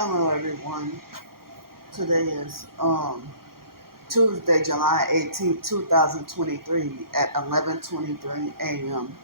Hello everyone. Today is Tuesday, July 18th, 2023 at 11:23 a.m.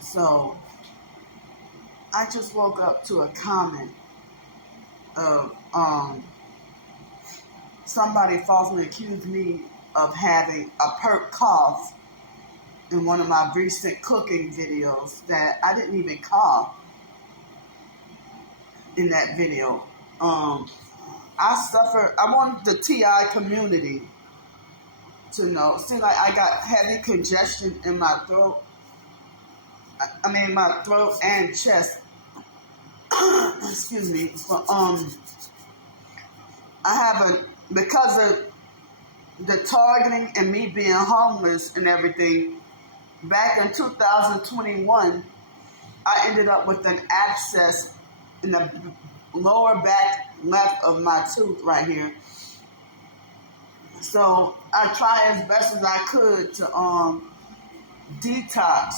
So I just woke up to a comment of somebody falsely accused me of having a perp cough in one of my recent cooking videos that I didn't even cough in that video. I want the TI community to know. See, like I got heavy congestion in my throat. My throat and chest. Excuse me. But I haven't, because of the targeting and me being homeless and everything. Back in 2021, I ended up with an abscess in the lower back left of my tooth right here. So I tried as best as I could to detox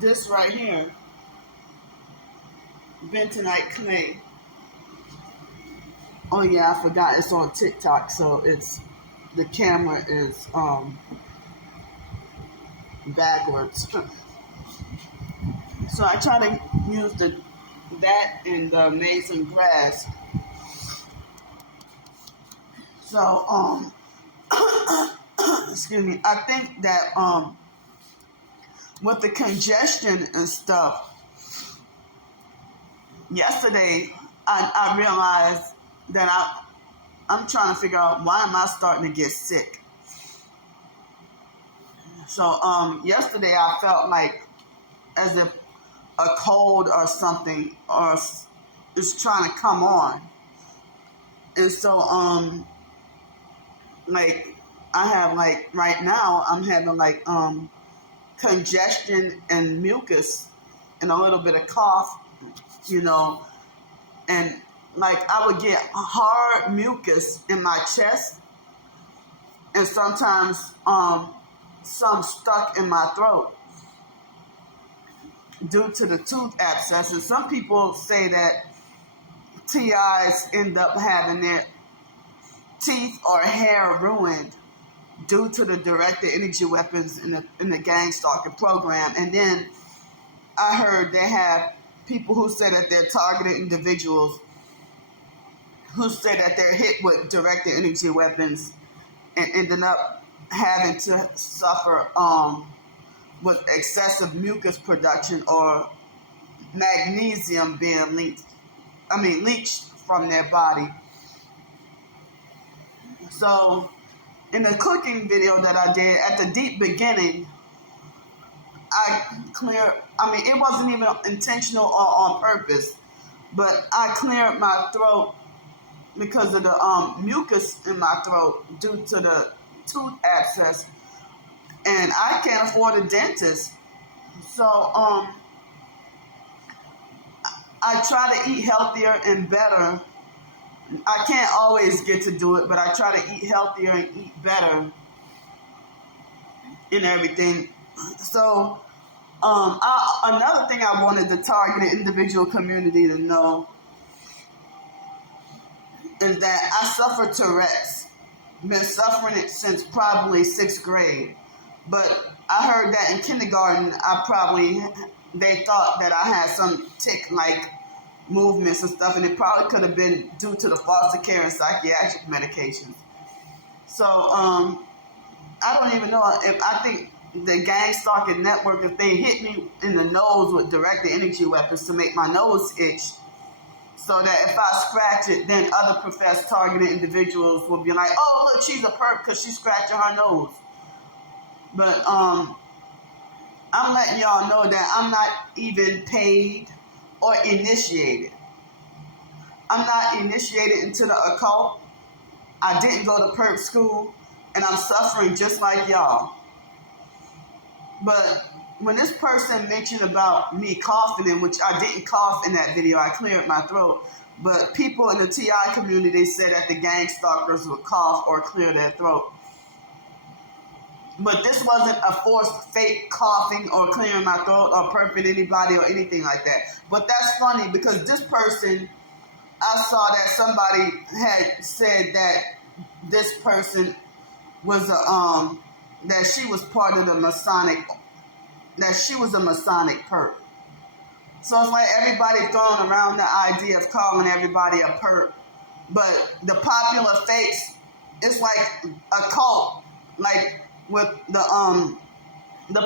this right here, bentonite clay. Oh yeah, I forgot it's on TikTok, so the camera is backwards. So I try to use that and the amazing grass. So excuse me. I think that with the congestion and stuff, yesterday I realized that I'm trying to figure out why am I starting to get sick. So yesterday I felt like as if a cold or something or is trying to come on. And so like I have like right now I'm having like congestion and mucus and a little bit of cough, and like I would get hard mucus in my chest and sometimes some stuck in my throat due to the tooth abscess. And some people say that TIs end up having their teeth or hair ruined due to the directed energy weapons in the gang stalking program. And then I heard they have people who say that they're targeted individuals who say that they're hit with directed energy weapons and ended up having to suffer with excessive mucus production or magnesium being leached from their body. So in the cooking video that I did at the deep beginning, it wasn't even intentional or on purpose, but I cleared my throat because of the mucus in my throat due to the tooth abscess. And I can't afford a dentist. So I try to eat healthier and better. I can't always get to do it, but I try to eat healthier and eat better and everything. So another thing I wanted the targeted individual community to know is that I suffer Tourette's. Been suffering it since probably 6th grade. But I heard that in kindergarten, they thought that I had some tic-like movements and stuff, and it probably could have been due to the foster care and psychiatric medications. So I don't even know if I think the gang stalking network, if they hit me in the nose with directed energy weapons to make my nose itch, so that if I scratch it, then other professed targeted individuals will be like, oh, look, she's a perp because she's scratching her nose. But I'm letting y'all know that I'm not even paid or initiated. I'm not initiated into the occult. I didn't go to perp school, and I'm suffering just like y'all. But when this person mentioned about me coughing, in which I didn't cough in that video, I cleared my throat. But people in the TI community said that the gang stalkers would cough or clear their throat. But this wasn't a forced fake coughing or clearing my throat or perping anybody or anything like that. But that's funny because this person, I saw that somebody had said that this person was that she was part of the Masonic, that she was a Masonic perp. So it's like everybody throwing around the idea of calling everybody a perp. But the popular fakes, it's like a cult. Like with the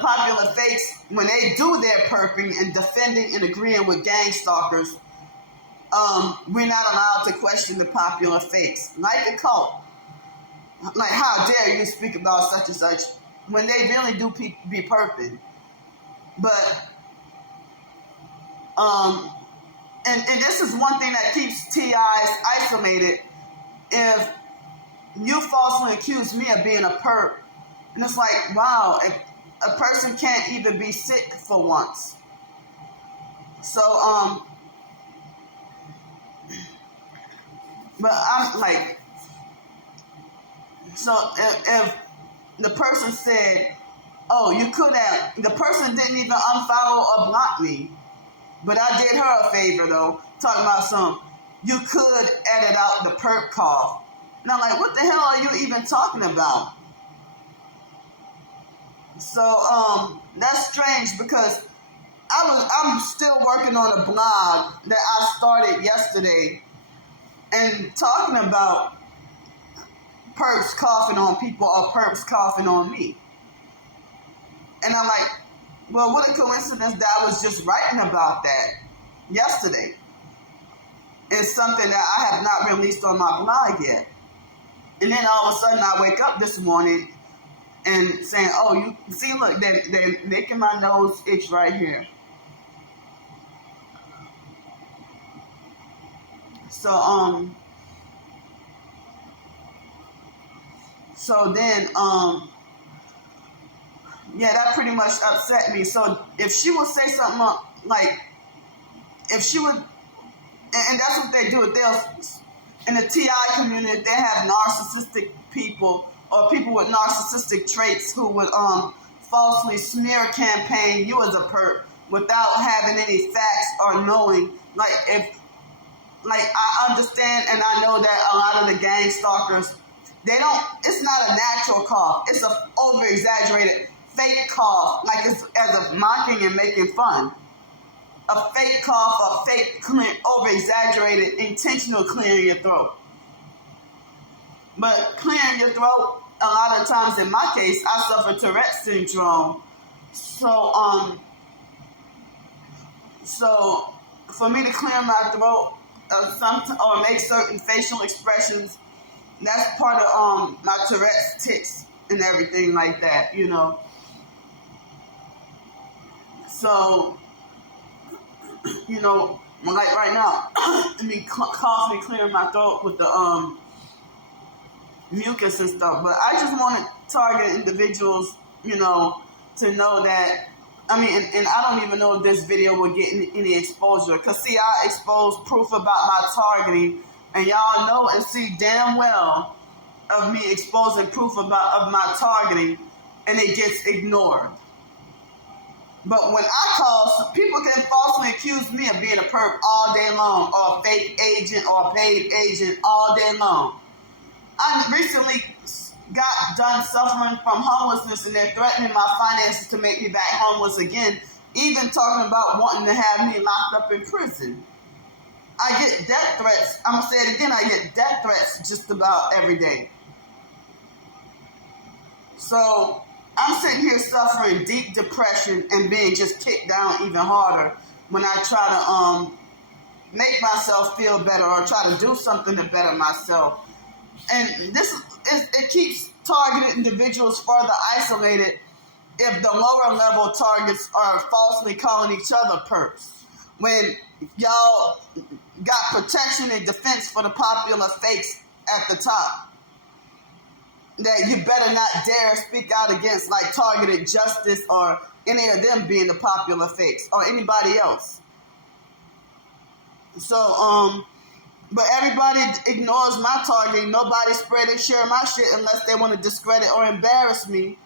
popular fakes, when they do their perping and defending and agreeing with gang stalkers, we're not allowed to question the popular fakes. Like a cult. Like, how dare you speak about such and such when they really do be perping. But and this is one thing that keeps TIs isolated. If you falsely accuse me of being a perp, and it's like, wow, if a person can't even be sick for once. So, but I'm like, so if the person said, oh, you could have, the person didn't even unfollow or block me, but I did her a favor though, talking about you could edit out the perp cough. And I'm like, what the hell are you even talking about? So, that's strange because I'm still working on a blog that I started yesterday and talking about perps coughing on people or perps coughing on me. And I'm like, well, what a coincidence that I was just writing about that yesterday. It's something that I have not released on my blog yet. And then all of a sudden I wake up this morning and saying, oh, you see, look, they're making my nose itch right here. So then, yeah, that pretty much upset me. So if she would say something like, if she would, and that's what they do, in the TI community, they have narcissistic people or people with narcissistic traits who would falsely smear campaign you as a perp without having any facts or knowing. I understand and I know that a lot of the gang stalkers, it's not a natural cough. It's a over-exaggerated fake cough, like it's as a mocking and making fun. A fake cough, a fake over-exaggerated, intentional clearing your throat. But clearing your throat, a lot of times in my case, I suffer Tourette's syndrome. So for me to clear my throat or make certain facial expressions, that's part of my Tourette's tics and everything like that, you know. So, you know, like right now, me constantly clearing my throat with the mucus and stuff. But I just want to target individuals, you know, to know that, I mean, and I don't even know if this video will get any exposure. Because, see, I exposed proof about my targeting, and y'all know and see damn well of me exposing proof of my targeting, and it gets ignored. But when I call, people can falsely accuse me of being a perp all day long, or a fake agent or a paid agent all day long. I recently got done suffering from homelessness, and they're threatening my finances to make me back homeless again, even talking about wanting to have me locked up in prison. I get death threats. I'm going to say it again. I get death threats just about every day. So I'm sitting here suffering deep depression and being just kicked down even harder when I try to make myself feel better or try to do something to better myself. And it keeps targeted individuals further isolated if the lower level targets are falsely calling each other perps. When y'all got protection and defense for the popular fakes at the top, that you better not dare speak out against, like Targeted Justice or any of them being the popular fakes or anybody else. So, but everybody ignores my targeting. Nobody spread and share my shit unless they want to discredit or embarrass me